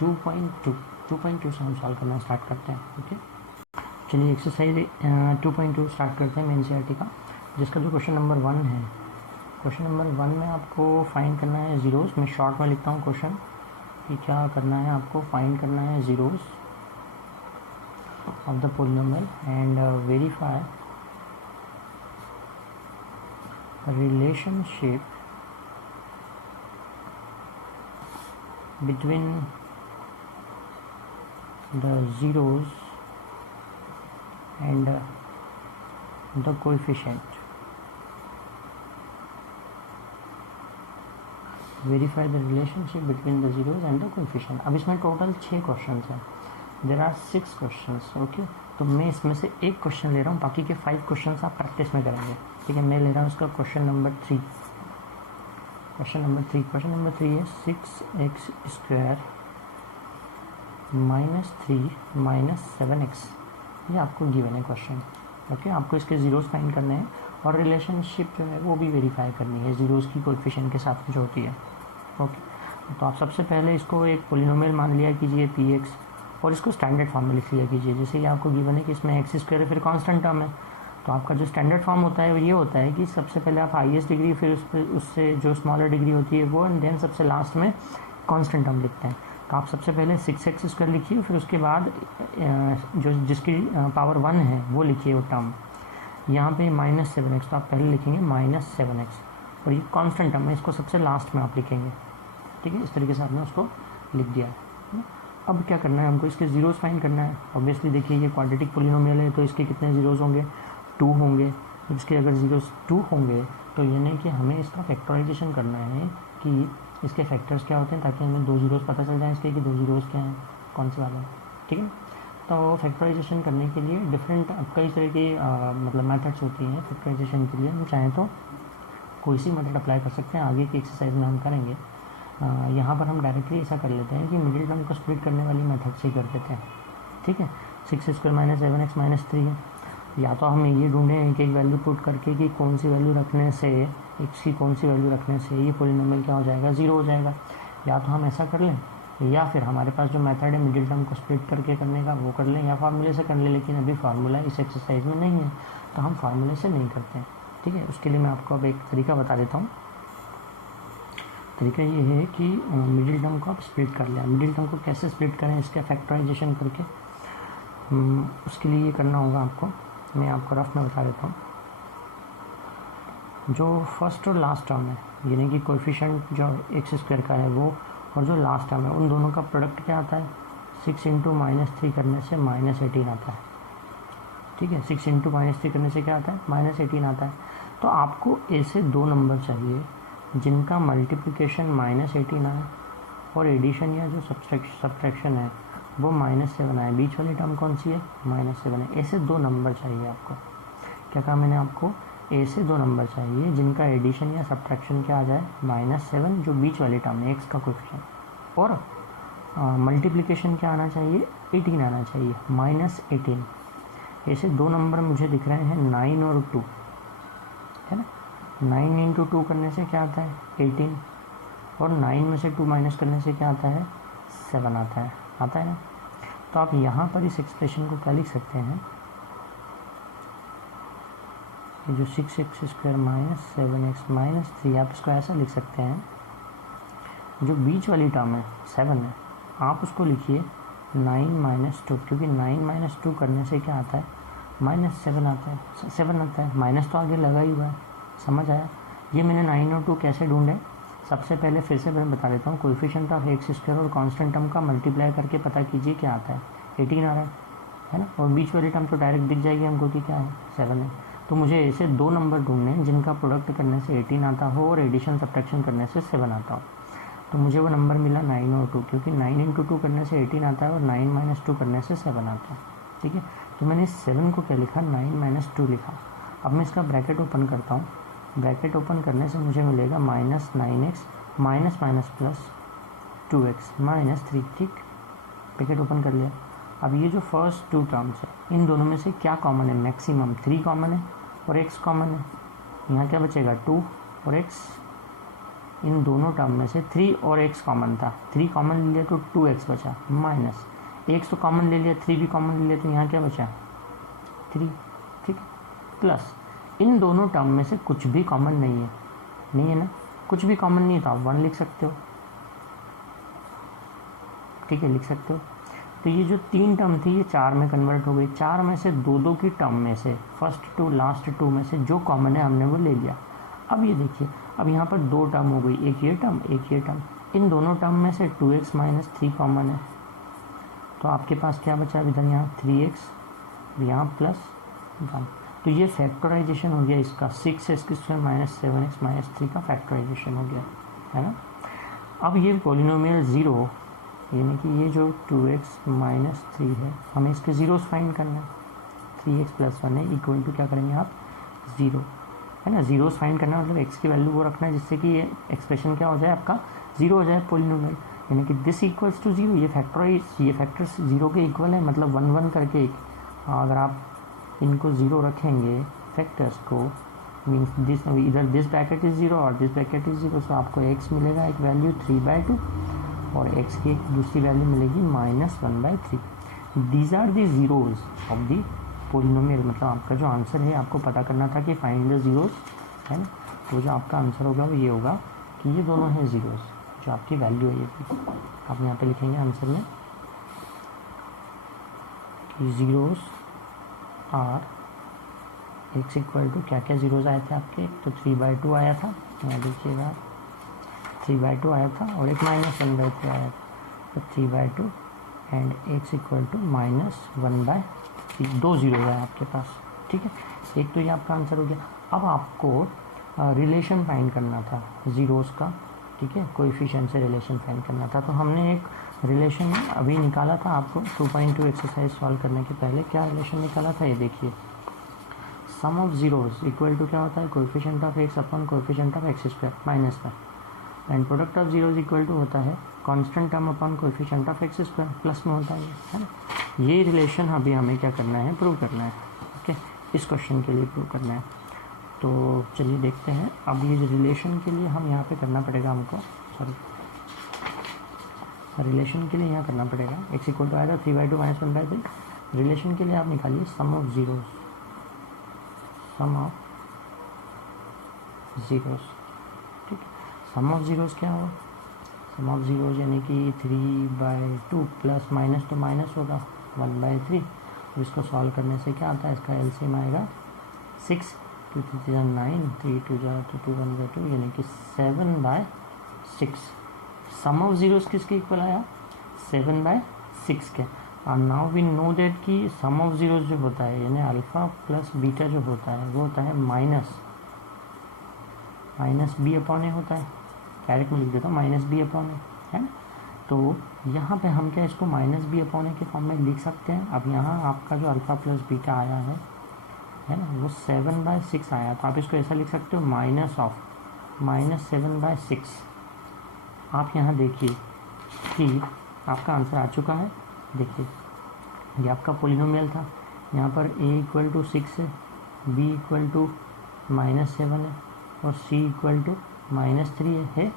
2.2 से हम सॉल्व करना स्टार्ट करते हैं। ओके, चलिए एक्सरसाइज 2.2 स्टार्ट करते हैं एनसीईआरटी का, जिसका जो क्वेश्चन नंबर 1 है। क्वेश्चन नंबर 1 में आपको फाइंड करना है ज़ीरोज़। मैं शॉर्ट में लिखता हूँ क्वेश्चन कि क्या करना है, आपको फाइंड करना है zeros of the polynomial and verify relationship between the zeros and the coefficient, verify the relationship between the zeros and the coefficient। अब इसमें टोटल 6 क्वेश्चन हैं, देर आर 6 क्वेश्चन। ओके, तो मैं इसमें से एक क्वेश्चन ले रहा हूँ, बाकी के 5 क्वेश्चन आप प्रैक्टिस में करेंगे। ठीक है, मैं ले रहा हूँ उसका क्वेश्चन नंबर 3। क्वेश्चन नंबर 3 है 6x स्क्वायर -3 -7x, ये आपको गिवन है क्वेश्चन। ओके, आपको इसके ज़ीरोज़ फाइंड करने हैं और रिलेशनशिप जो है वो भी वेरीफाई करनी है ज़ीरोज़ की कोएफिशिएंट के साथ जो होती है। ओके, तो आप सबसे पहले इसको एक पोलिनोमियल मान लिया कीजिए px, और इसको स्टैंडर्ड फॉर्म में लिख लिया कीजिए। जैसे ये आपको गिवन है कि इसमें एक्स स्क्वायर है फिर कांस्टेंट टर्म है, तो आपका जो स्टैंडर्ड फॉर्म होता है वो ये होता है कि सबसे पहले आप हाईएस्ट डिग्री, फिर उससे जो स्मॉलर डिग्री होती है वो, एंड देन सबसे लास्ट में कांस्टेंट टर्म लिखते हैं। तो आप सबसे पहले 6x² लिखिए, फिर उसके बाद जो जिसकी पावर 1 है वो लिखिए वो टर्म। यहाँ पे -7x, तो आप पहले लिखेंगे -7x, और ये कांस्टेंट टर्म है, इसको सबसे लास्ट में आप लिखेंगे। ठीक है, इस तरीके से आपने उसको लिख दिया है। अब क्या करना है हमको, इसके ज़ीरोज़ फाइंड करना है। ऑब्वियसली देखिए ये क्वाड्रेटिक पोलिनोमियल है, तो इसके कितने ज़ीरोज़ होंगे, 2 होंगे। इसके अगर ज़ीरोज़ 2 होंगे तो यानी कि हमें इसका फैक्टराइजेशन करना है कि इसके फैक्टर्स क्या होते हैं, ताकि हमें 2 ज़ीरोज़ पता चल जाए इसके कि 2 ज़ीरोज़ क्या हैं, कौन से वाले हैं। ठीक है, तो फैक्टराइजेशन करने के लिए डिफरेंट कई तरह की मतलब मेथड्स होती हैं फैक्टराइजेशन के लिए। हम चाहें तो कोई सी मेथड अप्लाई कर सकते हैं, आगे की एक्सरसाइज में हम करेंगे। यहाँ पर हम डायरेक्टली ऐसा कर लेते हैं कि मिडिल टर्म को स्प्लिट करने वाली मेथड से ही कर देते हैं। ठीक है, 6² - 7x - 3 है। या तो हम ये ढूंढें एक एक वैल्यू पुट करके कि कौन सी वैल्यू रखने से, x की कौन सी वैल्यू रखने से ये पोलिनोमियल क्या हो जाएगा, 0 हो जाएगा। या तो हम ऐसा कर लें, या फिर हमारे पास जो मेथड है मिडिल टर्म को स्प्लिट करके करने का वो कर लें, या फार्मूले से कर लें। लेकिन अभी फार्मूला इस एक्सरसाइज में नहीं है, तो हम फार्मूले से नहीं करते हैं। ठीक है, उसके लिए मैं आपको अब एक तरीका बता देता हूँ। तरीका ये है कि मिडिल टर्म को आप स्प्लिट कर लें। मिडिल टर्म को कैसे स्प्लिट करें, इसका फैक्टराइजेशन करके, उसके लिए ये करना होगा आपको। मैं आपको रफ में बता देता हूँ। जो फर्स्ट और लास्ट टर्म है, यानी कि कोएफिशिएंट जो x² का है वो, और जो लास्ट टर्म है, उन दोनों का प्रोडक्ट क्या आता है, 6 × -3 करने से -18 आता है। ठीक है, 6 × -3 करने से क्या आता है, -18 आता है। तो आपको ऐसे 2 नंबर चाहिए जिनका मल्टीप्लिकेशन -18 आए और एडिशन या जो सब्ट्रैक्शन है वो -7 आए। बीच वाली टर्म कौन सी है, -7 है। ऐसे 2 नंबर चाहिए आपको। क्या कहा मैंने आपको, ऐसे 2 नंबर चाहिए जिनका एडिशन या सब्ट्रैक्शन क्या आ जाए, -7, जो बीच वाली टर्म है x का कोएफिशिएंट, और मल्टीप्लिकेशन क्या आना चाहिए, 18 आना चाहिए, -18। ऐसे 2 नंबर मुझे दिख रहे हैं 9 और 2, है ना। 9 × 2 करने से क्या आता है, 18, और 9 में से 2 माइनस करने से क्या आता है, 7 आता है ना। तो आप यहाँ पर इस एक्सप्रेशन को क्या लिख सकते हैं, ये जो 6x² - 7x - 3, आप इसको ऐसा लिख सकते हैं, जो बीच वाली टर्म है 7 है, आप उसको लिखिए 9 - 2, क्योंकि 9 - 2 करने से क्या आता है, -7 आता है, 7 आता है, माइनस तो आगे लगा ही हुआ है। समझ आया। ये मैंने 9 और 2 कैसे ढूंढे, सबसे पहले फिर से मैं बता देता हूँ। कोएफिशिएंट ऑफ x² और कांस्टेंट टर्म का मल्टीप्लाई करके पता कीजिए क्या आता है, 18 आ रहा है ना। और बीच वाली टर्म तो डायरेक्ट दिख जाएगी हमको कि क्या है, 7 है। तो मुझे ऐसे 2 नंबर ढूंढने हैं जिनका प्रोडक्ट करने से 18 आता हो और एडिशन सब्ट्रैक्शन करने से 7 आता हो। तो मुझे वो नंबर मिला 9 और 2, क्योंकि 9 × 2 करने से 18 आता है और 9 - 2 करने से 7 आता है। ठीक है, तो मैंने 7 को क्या लिखा, 9 - 2 लिखा। अब मैं इसका ब्रैकेट ओपन करता हूँ। ब्रैकेट ओपन करने से मुझे मिलेगा -9x - +2x - 3। ठीक, ब्रैकेट ओपन कर लिया। अब ये जो फर्स्ट 2 टर्म्स है, इन दोनों में से क्या कॉमन है, मैक्सिमम 3 कॉमन है और x कॉमन है। यहाँ क्या बचेगा, 2 और x। इन दोनों टर्म में से 3 और x कॉमन था, 3 कॉमन ले लिया तो 2x बचा, माइनस x तो कॉमन ले लिया, 3 भी कॉमन ले लिया, तो यहाँ क्या बचा, 3। ठीक, प्लस इन दोनों टर्म में से कुछ भी कॉमन नहीं है ना, कुछ भी कॉमन नहीं है तो आप 1 लिख सकते हो। ठीक है, लिख सकते हो। तो ये जो 3 टर्म थी ये 4 में कन्वर्ट हो गई। 4 में से 2 की टर्म में से फर्स्ट 2 लास्ट 2 में से जो कॉमन है हमने वो ले लिया। अब ये देखिए, अब यहाँ पर 2 टर्म हो गई, एक ये टर्म एक ये टर्म। इन दोनों टर्म में से 2x - 3 कॉमन है, तो आपके पास क्या बचा इधर, यहाँ 3x, यहाँ +1। तो ये फैक्टराइजेशन हो गया इसका, 6x² - 7x - 3 का फैक्टराइजेशन हो गया, है ना। अब ये पॉलिनोमियल 0, यानी कि ये जो 2x - 3 है, हमें इसके ज़ीरोज़ फाइंड करना है। 3x + 1 है इक्वल टू क्या करेंगे आप, 0, है ना। ज़ीरोज़ फाइंड करना मतलब x की वैल्यू वो रखना है जिससे कि ये एक्सप्रेशन क्या हो जाए, आपका 0 हो जाए पॉलिनोमियल, यानी कि दिस इक्वल्स टू 0। ये फैक्टर्स 0 के इक्वल है, मतलब 1 1 करके अगर आप इनको 0 रखेंगे फैक्टर्स को, मीन्स दिस इधर दिस ब्रैकेट इज़ 0 और दिस ब्रैकेट इज़ 0, तो आपको x मिलेगा एक वैल्यू 3/2 और x की एक दूसरी वैल्यू मिलेगी -1/3। These are the zeros of the polynomial. मतलब आपका जो आंसर है, आपको पता करना था कि फाइंड द ज़ीरोज़, है ना। तो जो आपका आंसर होगा वो ये होगा कि ये दोनों हैं ज़ीरोज़, जो आपकी वैल्यू है ये भी आप यहाँ पे लिखेंगे आंसर में कि zeros are X equal to क्या क्या ज़ीरोज़ आए थे आपके, तो 3/2 आया था, यहाँ देखिएगा 3/2 आया था और एक -1/3 आया था, तो 3/2 and X equal to -1/3, 2 zero है आपके पास, ठीक है। एक तो ये आपका आंसर हो गया। अब आपको रिलेशन फाइंड करना था ज़ीरोज़ का, ठीक है, कोएफिशिएंट से रिलेशन फाइंड करना था। तो हमने एक रिलेशन अभी निकाला था, आपको 2.2 एक्सरसाइज सॉल्व करने के पहले क्या रिलेशन निकाला था, ये देखिए, sum of zeros equal to क्या होता है, coefficient of x upon coefficient of x square minus का, and product of zeros equal to होता है constant term upon coefficient of x square plus में होता है ना। ये रिलेशन अभी हमें क्या करना है, प्रूव करना है, ओके, इस क्वेश्चन के लिए प्रूव करना है। तो चलिए देखते हैं। अब ये रिलेशन के लिए हम यहाँ पे करना पड़ेगा हमको, सॉरी, रिलेशन के लिए यहाँ करना पड़ेगा, एक्स इक्वल टू आएगा 3/2 -1/3। रिलेशन के लिए आप निकालिए sum of zeros, sum of zeros, ठीक है। सम ऑफ ज़ीरोज़ क्या हो, सम ऑफ ज़ीरोज़ यानी कि 3/2 प्लस माइनस तो माइनस होगा 1/3, और इसको सॉल्व करने से क्या आता है, इसका एलसीएम आएगा 6, 2 3 9, 3 2 2 1 2 यानी कि 7/6। सम ऑफ ज़ीरोज़ किसके इक्वल आया, 7/6 के। और नाउ वी नो दैट कि सम ऑफ ज़ीरोज़ जो होता है यानी अल्फ़ा प्लस बीटा जो होता है वो होता है माइनस बी अपॉन ए होता है, डायरेक्ट में लिख देता हूँ -b अपॉन ए, है ना। तो यहाँ पे हम क्या इसको -b अपॉन ए के फॉर्म में लिख सकते हैं। अब यहाँ आपका जो अल्फ़ा प्लस बीटा आया है ना, वो 7/6 आया, तो आप इसको ऐसा लिख सकते हो -7/6। आप यहाँ देखिए कि आपका आंसर आ चुका है। देखिए ये आपका पोलिनोमियल था, यहाँ पर a इक्वल टू 6 है, b इक्वल टू -7 है और c इक्वल टू -3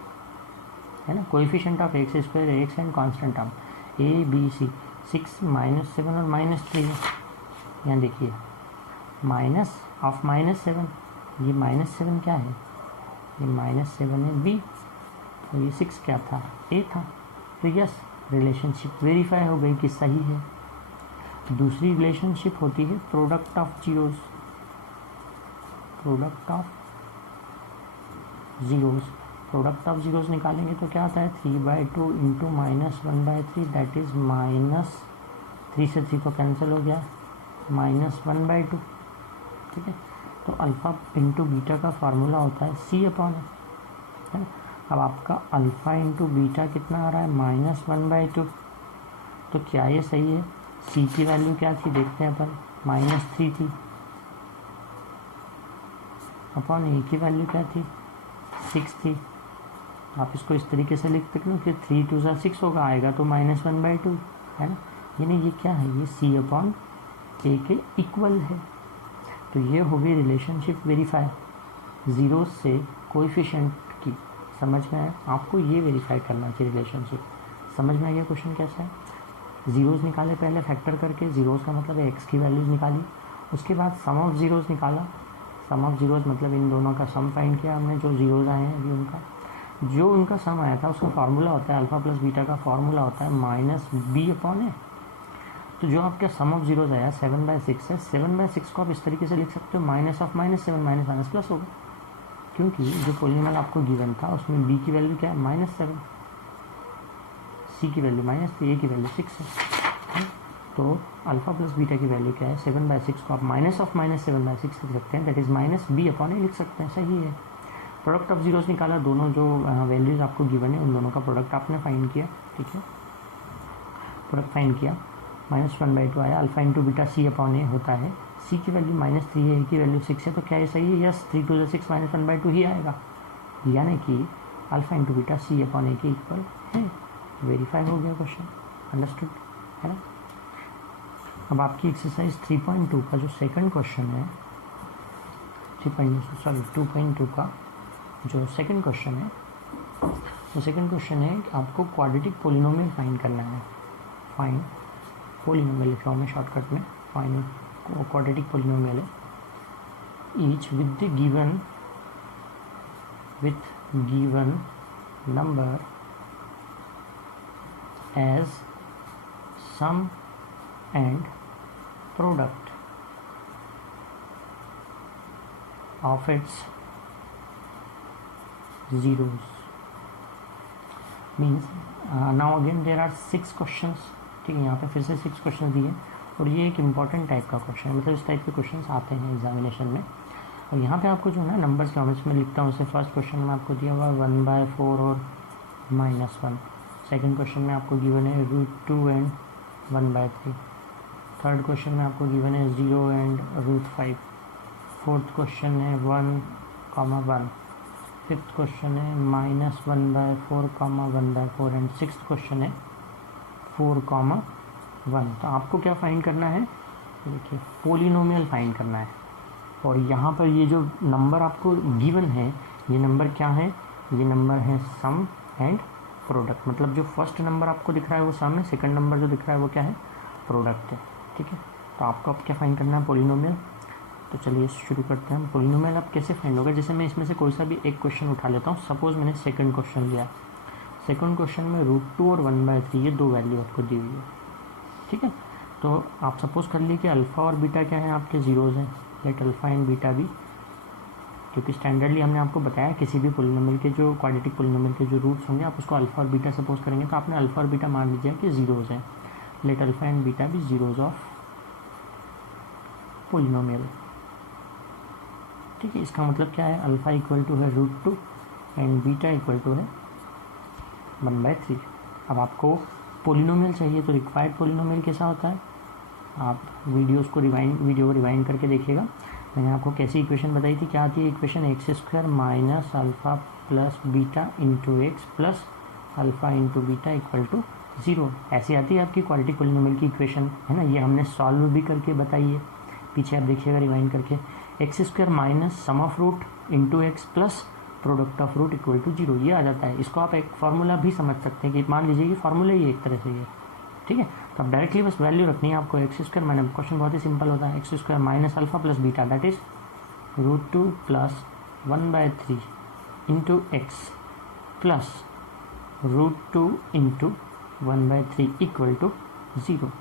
है ना। Coefficient of x square x and constant term a b c 6 -7 और -3 है। यहाँ देखिए माइनस ऑफ -7, ये -7 क्या है, ये -7 है b, तो ये 6 क्या था, a था। तो यस, रिलेशनशिप वेरीफाई हो गई कि सही है। दूसरी रिलेशनशिप होती है product of zeros, product of zeros, product of zeros निकालेंगे तो क्या आता है 3/2 इंटू -1/3 दैट इज़ -3 से 3 तो कैंसिल हो गया, -1/2, ठीक है। तो अल्फ़ा इंटू बीटा का फार्मूला होता है c अपॉन है ना। अब आपका अल्फ़ा इंटू बीटा कितना आ रहा है, -1/2, तो क्या ये सही है। c की वैल्यू क्या थी देखते हैं अपन, -3 थी, अपॉन a की वैल्यू क्या थी, 6 थी। आप इसको इस तरीके से लिख सकते हो कि 3 2 6 होगा, आएगा तो -1/2, है ना। यानी ये क्या है, ये c अपॉन a के इक्वल है। तो ये हो गई रिलेशनशिप वेरीफाई ज़ीरो से कोएफिशिएंट की। समझ में आया, आपको ये वेरीफाई करना चाहिए रिलेशनशिप। समझ में आ गया क्वेश्चन कैसा है। ज़ीरोज़ निकाले पहले फैक्टर करके, ज़ीरोज़ का मतलब है एक्स की वैल्यूज़ निकाली, उसके बाद सम ऑफ ज़ीरोज़ निकाला, सम ऑफ ज़ीरोज़ मतलब इन दोनों का सम फाइंड किया हमने, जो ज़ीरोज़ आए हैं अभी उनका, जो उनका सम आया था उसका फार्मूला होता है अल्फ़ा प्लस बीटा का फार्मूला होता है -b अपॉन ए। तो जो आपका सम ऑफ ज़ीरोज़ आया 7/6 है, 7/6 को आप इस तरीके से लिख सकते हो, माइनस ऑफ -7 माइनस प्लस होगा, क्योंकि जो पोलिनोमियल आपको गिवन था उसमें b की वैल्यू क्या है -7, c की वैल्यू -3, a की वैल्यू 6 है। तो अल्फ़ा प्लस बीटा की वैल्यू क्या है, 7/6 को आप माइनस ऑफ -7/6 लिख सकते हैं, दैट इज़ -b अपॉन ए लिख सकते हैं, सही है। प्रोडक्ट ऑफ ज़ीरोज़ निकाला, दोनों जो वैल्यूज़ आपको गिवन है उन दोनों का प्रोडक्ट आपने फाइंड किया, ठीक है, प्रोडक्ट फाइंड किया, -1/2 आया। Alpha into beta c upon a होता है, c की वैल्यू -3 है, a की वैल्यू 6 है, तो क्या ये सही है, यस, 3 2 6 -1/2 ही आएगा, यानी कि alpha into beta c upon a के इक्वल है। वेरीफाई हो गया क्वेश्चन, अंडरस्टूड है ना। अब आपकी एक्सरसाइज 3.2 का जो सेकंड क्वेश्चन है, 2.2 का जो सेकंड क्वेश्चन है, वो सेकंड क्वेश्चन है कि आपको क्वाड्रेटिक पोलिनोमियल फाइंड करना है। फाइंड पोलिनोमियल लिख रहा हूँ मैं शॉर्टकट में, फाइंड क्वाड्रेटिक पोलिनोमियल है, each with given number as sum and product of its zeros means now again there are 6 questions। ठीक है, यहाँ पे फिर से 6 क्वेश्चन दिए और ये एक इम्पॉर्टेंट टाइप का क्वेश्चन है, मतलब इस टाइप के क्वेश्चंस आते हैं एग्जामिनेशन में। और यहाँ पे आपको जो है ना नंबर्स के ऑप्शन में लिखता हूँ। जैसे फर्स्ट क्वेश्चन में आपको दिया हुआ 1/4 और -1। सेकंड क्वेश्चन में आपको गिवन है √2 एंड 1/3। थर्ड क्वेश्चन में आपको गिवन है 0 एंड √5। फोर्थ क्वेश्चन है 1,1। फिफ्थ क्वेश्चन है -1/4, 1/4 एंड सिक्स्थ क्वेश्चन है 4,1। तो आपको क्या फाइंड करना है, देखिए पोलिनोमियल फाइंड करना है। और यहाँ पर ये जो नंबर आपको गिवन है, ये नंबर क्या है, ये नंबर है सम एंड प्रोडक्ट। मतलब जो फर्स्ट नंबर आपको दिख रहा है वो सम है, सेकंड नंबर जो दिख रहा है वो क्या है, प्रोडक्ट है। ठीक है, तो आपको अब क्या फाइंड करना है, पोलिनोमियल। तो चलिए शुरू करते हैं। पोलिनोमियल अब कैसे फाइंड होगा, जैसे मैं इसमें से कोई सा भी एक क्वेश्चन उठा लेता हूँ। सपोज मैंने सेकंड क्वेश्चन लिया, सेकंड क्वेश्चन में √2 और 1/3 ये दो वैल्यू आपको दी हुई है। ठीक है, तो आप सपोज कर लिए कि अल्फ़ा और बीटा क्या है, आपके ज़ीरोज़ हैं। लेट अल्फ़ा एंड बीटा भी, क्योंकि स्टैंडर्डली हमने आपको बताया किसी भी पोलिनोमियल के जो क्वाड्रेटिक पोलिनोमियल के जो रूट्स होंगे आप उसको अल्फ़ा और बीटा सपोज करेंगे। तो आपने अल्फ़ा और बीटा मान लीजिए कि ज़ीरोज़ हैं। लेट अल्फ़ा एंड बीटा भी ज़ीरोज़ ऑफ पोलिनोमियल। ठीक है, इसका मतलब क्या है, अल्फ़ा इक्वल टू है √2 एंड बीटा इक्वल टू है 1/3। अब आपको पोलिनोमियल चाहिए, तो रिक्वायर्ड पोलिनोमियल कैसा होता है, आप वीडियो को रिवाइंड करके देखिएगा। मैंने आपको कैसी इक्वेशन बताई थी, क्या आती है equation, x² minus alpha plus beta into X plus alpha into beta equal to 0। ऐसी आती है आपकी क्वाड्रेटिक पोलिनोमियल की इक्वेशन, है ना। ये हमने सॉल्व भी करके बताई है, पीछे आप देखिएगा रिवाइंड करके। x² minus sum of root into X plus product of root equal to 0, ये आ जाता है। इसको आप एक फार्मूला भी समझ सकते हैं कि मान लीजिए कि फार्मूला ही एक तरह से ये, ठीक है। तो अब डायरेक्टली बस वैल्यू रखनी है आपको। x² माइनस, क्वेश्चन बहुत ही सिंपल होता है, x² minus alpha plus beta that is √2 plus 1/3 into X plus √2 into 1/3 equal to 0।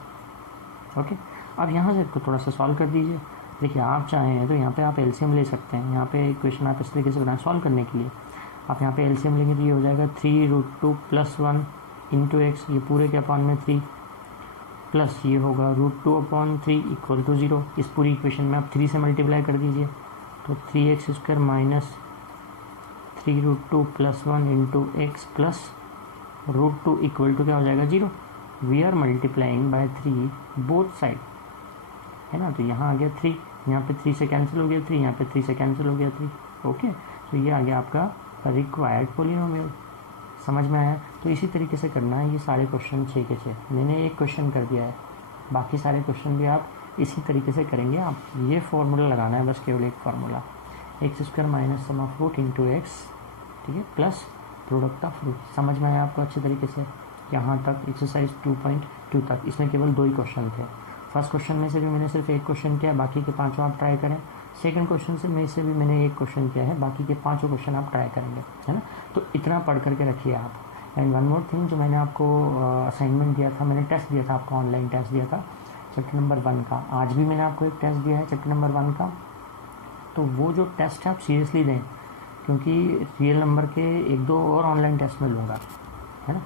Okay, अब यहाँ से इसको थोड़ा सा सॉल्व कर दीजिए। देखिए आप चाहें तो यहाँ पे आप एलसीएम ले सकते हैं। यहाँ पे इक्वेशन आप इस तरीके से बनाएं सॉल्व करने के लिए। आप यहाँ पे एलसीएम लेंगे तो ये हो जाएगा 3√2 प्लस 1 इंटू एक्स, ये पूरे के अपॉन में 3 प्लस ये होगा √2/3 इक्वल टू 0। इस पूरी इक्वेशन में आप 3 से मल्टीप्लाई कर दीजिए, तो 3x² minus 3√2 plus 1 into X plus √2 equal to क्या हो जाएगा 0। We are multiplying by 3 both side, है ना। तो यहाँ आ गया 3, यहाँ पे 3 से कैंसिल हो गया 3, यहाँ पे 3 से कैंसिल हो गया 3। ओके, तो ये आ गया आपका रिक्वायर्ड पोलिनोमियल। समझ में आया। तो इसी तरीके से करना है ये सारे क्वेश्चन 6 के 6। मैंने एक क्वेश्चन कर दिया है, बाकी सारे क्वेश्चन भी आप इसी तरीके से करेंगे। आप ये फार्मूला लगाना है बस, केवल एक formula, x² minus sum of root into X, ठीक है, प्लस प्रोडक्ट ऑफ रूट। समझ में आया आपको अच्छे तरीके से। यहाँ तक एक्सरसाइज 2.2 तक इसमें केवल 2 ही क्वेश्चन थे। फर्स्ट क्वेश्चन में से भी मैंने सिर्फ एक क्वेश्चन किया, बाकी के 5 आप ट्राई करें। सेकंड क्वेश्चन से में से भी मैंने एक क्वेश्चन किया है, बाकी के 5 क्वेश्चन आप ट्राई करेंगे, है ना। तो इतना पढ़ करके रखिए आप। एंड वन मोर थिंग, जो मैंने आपको असाइनमेंट दिया था, मैंने टेस्ट दिया था आपको, ऑनलाइन टेस्ट दिया था चैप्टर नंबर 1 का। आज भी मैंने आपको एक टेस्ट दिया है चैप्टर नंबर 1 का। तो वो जो टेस्ट है आप सीरियसली दें, क्योंकि रियल नंबर के 1-2 और ऑनलाइन टेस्ट में लूँगा, है ना।